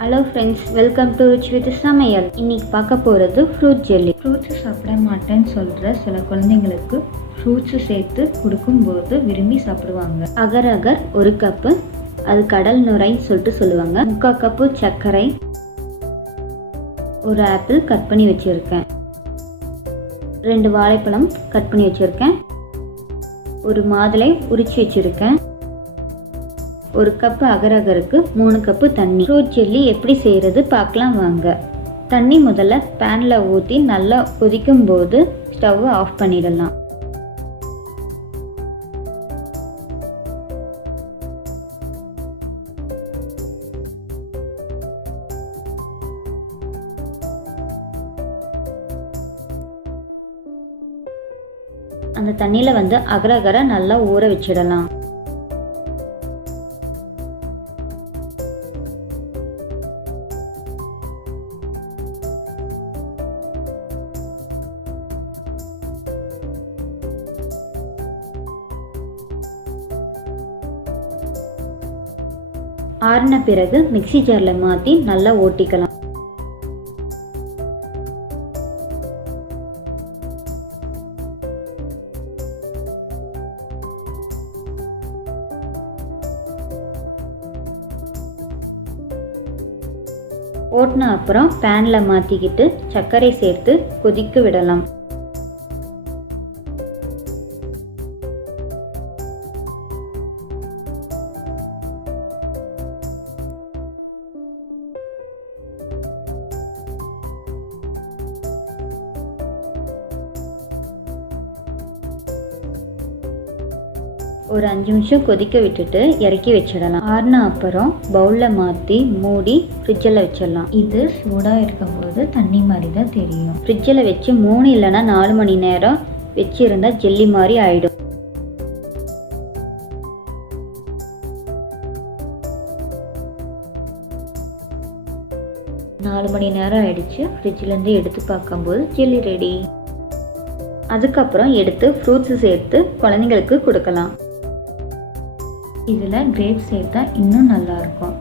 Hello friends, welcome to rich with சமையல். இன்னைக்கு பார்க்க போகிறது ஃப்ரூட் ஜெல்லி. ஃப்ரூட்ஸ் சாப்பிட மாட்டேன்னு சொல்கிற சில குழந்தைங்களுக்கு ஃப்ரூட்ஸு சேர்த்து கொடுக்கும்போது விரும்பி சாப்பிடுவாங்க. அகர் அகர் 1 கப்பு, அது கடல் நுரைன்னு சொல்லிட்டு சொல்லுவாங்க. 3/4 கப்பு சர்க்கரை, ஒரு ஆப்பிள் கட் பண்ணி வச்சுருக்கேன், 2 வாழைப்பழம் கட் பண்ணி வச்சுருக்கேன், ஒரு மாதுளை உரிச்சு வச்சுருக்கேன், 1 கப்பு அகர் அகருக்கு 3 கப்பு தண்ணி. ஃப்ரூட் ஜெல்லி எப்படி செய்கிறது பார்க்கலாம் வாங்க. தண்ணி முதல்ல பேனில் ஊற்றி நல்லா கொதிக்கும் போது ஸ்டவ்வை ஆஃப் பண்ணிடலாம். அந்த தண்ணியில் அகர் அகரை நல்லா ஊற வச்சிடலாம். ஆறின பிறகு மிக்ஸி ஜாரில் மாற்றி நல்லா ஓட்டிக்கலாம். ஓட்டின அப்புறம் பேனில் மாற்றிக்கிட்டு சர்க்கரை சேர்த்து கொதிக்க விடலாம். ஒரு 5 நிமிஷம் கொதிக்க விட்டுட்டு இறக்கி வச்சிடலாம். ஆறின அப்புறம் பவுலில் மாற்றி மூடி ஃப்ரிட்ஜில் வச்சிடலாம். இது சூடாக இருக்கும்போது தண்ணி மாதிரி தான் தெரியும். ஃப்ரிட்ஜில் வச்சு 3 இல்லைன்னா 4 மணி நேரம் வச்சுருந்தா ஜெல்லி மாதிரி ஆகிடும். நாலு மணி நேரம் ஆயிடுச்சு. ஃப்ரிட்ஜிலேருந்து எடுத்து பார்க்கும்போது ஜெல்லி ரெடி. அதுக்கப்புறம் எடுத்து ஃப்ரூட்ஸு சேர்த்து குழந்தைங்களுக்கு கொடுக்கலாம். இதில் கிரேப் சேர்த்தா இன்னும் நல்லாயிருக்கும்.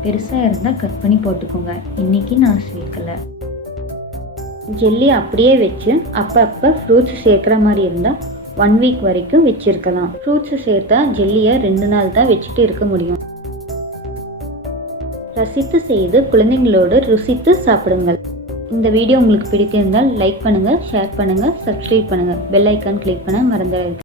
பெருசாக இருந்தால் கட் பண்ணி போட்டுக்கோங்க. இன்றைக்கி நான் சேர்க்கலை. ஜெல்லி அப்படியே வச்சு அப்பப்போ ஃப்ரூட்ஸ் சேர்க்குற மாதிரி இருந்தால் 1 வீக் வரைக்கும் வச்சுருக்கலாம். ஃப்ரூட்ஸு சேர்த்தா ஜெல்லியை 2 நாள் தான் வச்சுட்டு இருக்க முடியும். ரசித்து செய்து குழந்தைங்களோடு ருசித்து சாப்பிடுங்கள். இந்த வீடியோ உங்களுக்கு பிடித்திருந்தால் லைக் பண்ணுங்கள், ஷேர் பண்ணுங்கள், சப்ஸ்கிரைப் பண்ணுங்கள், பெல் ஐக்கான் கிளிக் பண்ண மறந்துடாதீங்க.